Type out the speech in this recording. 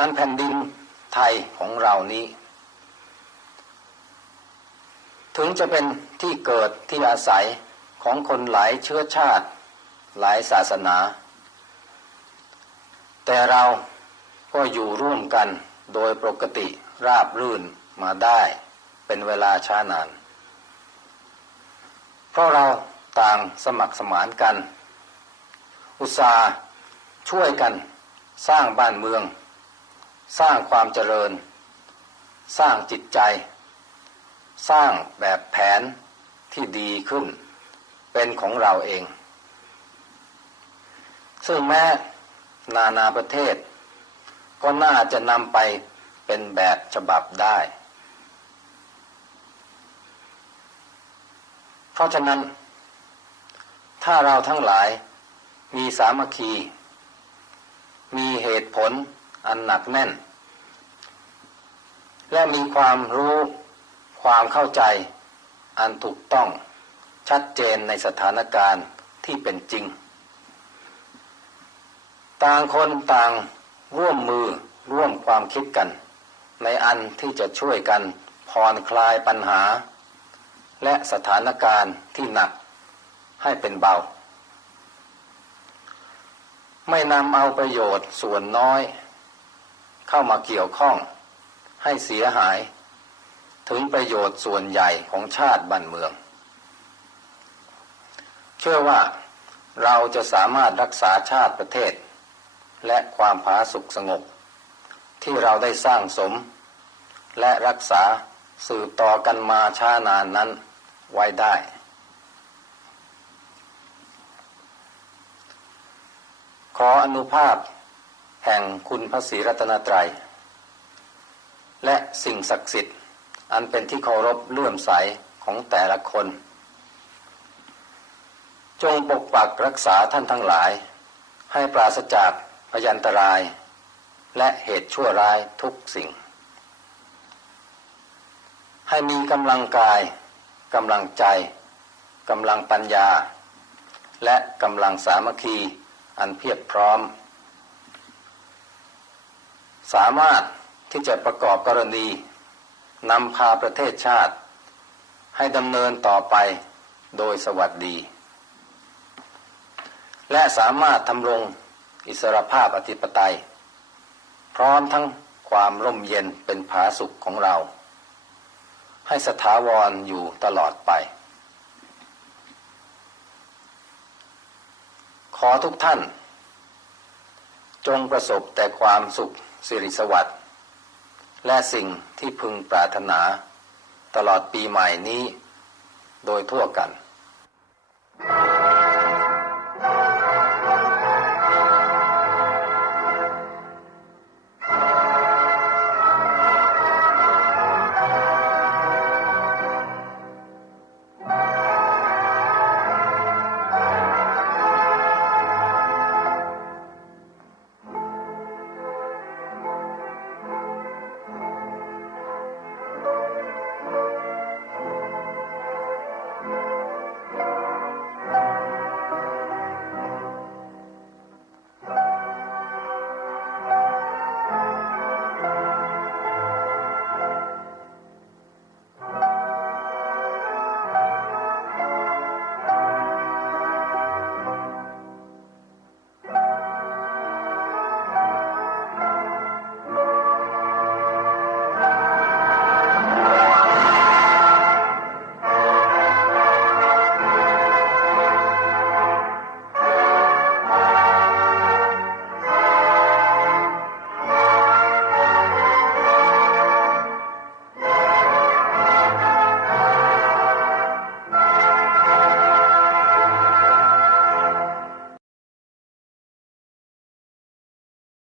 อันแผ่นดินไทยของเรานี้ ถึงจะเป็นที่เกิดที่อาศัยของคนหลายเชื้อชาติ หลายศาสนา แต่เราก็อยู่ร่วมกันโดยปกติราบรื่นมาได้เป็นเวลาช้านาน เพราะเราต่างสมัครสมานกัน อุตสาห์ช่วยกันสร้างบ้านเมือง สร้างความเจริญ สร้างจิตใจ สร้างแบบแผนที่ดีขึ้น เป็นของเราเอง ซึ่งแม้นานาประเทศ ก็น่าจะนำไปเป็นแบบฉบับได้ เพราะฉะนั้น ถ้าเราทั้งหลายมีสามัคคี มีเหตุผลอันหนักแน่น และมีความรู้ความเข้าใจอันถูกต้องชัดเจนในสถานการณ์ที่เป็นจริง ต่างคนต่างร่วมมือร่วมความคิดกัน ในอันที่จะช่วยกันผ่อนคลายปัญหา และสถานการณ์ที่หนักให้เป็นเบา ไม่นำเอาประโยชน์ส่วนน้อย เข้ามาเกี่ยวข้อง ให้เสียหาย ถึงประโยชน์ส่วนใหญ่ของชาติบ้านเมือง เชื่อว่าเราจะสามารถรักษาชาติประเทศ และความผาสุกสงบ ที่เราได้สร้างสม และรักษาสืบต่อกันมาช้านานนั้นไว้ได้ ขออนุภาพแห่งคุณพระศรีรัตนตรัย และสิ่งศักดิ์สิทธิ์ อันเป็นที่เคารพเลื่อมใสของแต่ละคน จงปกปักรักษาท่านทั้งหลาย ให้ปราศจากพยันตราย และเหตุชั่วร้ายทุกสิ่ง ให้มีกำลังกายกำลังใจกำลังปัญญา และกำลังสามัคคีอันเพียบพร้อม สามารถ ที่จะประกอบกรณีนำพาประเทศชาติ ให้ดำเนินต่อไปโดยสวัสดี และสามารถทำรงอิสรภาพอธิปไตย พร้อมทั้งความร่มเย็นเป็นผาสุขของเรา ให้สถาวรอยู่ตลอดไป ขอทุกท่าน จงประสบแต่ความสุขสิริสวัสดิ์ และสิ่งที่พึงปรารถนา ตลอดปีใหม่นี้ โดยทั่วกัน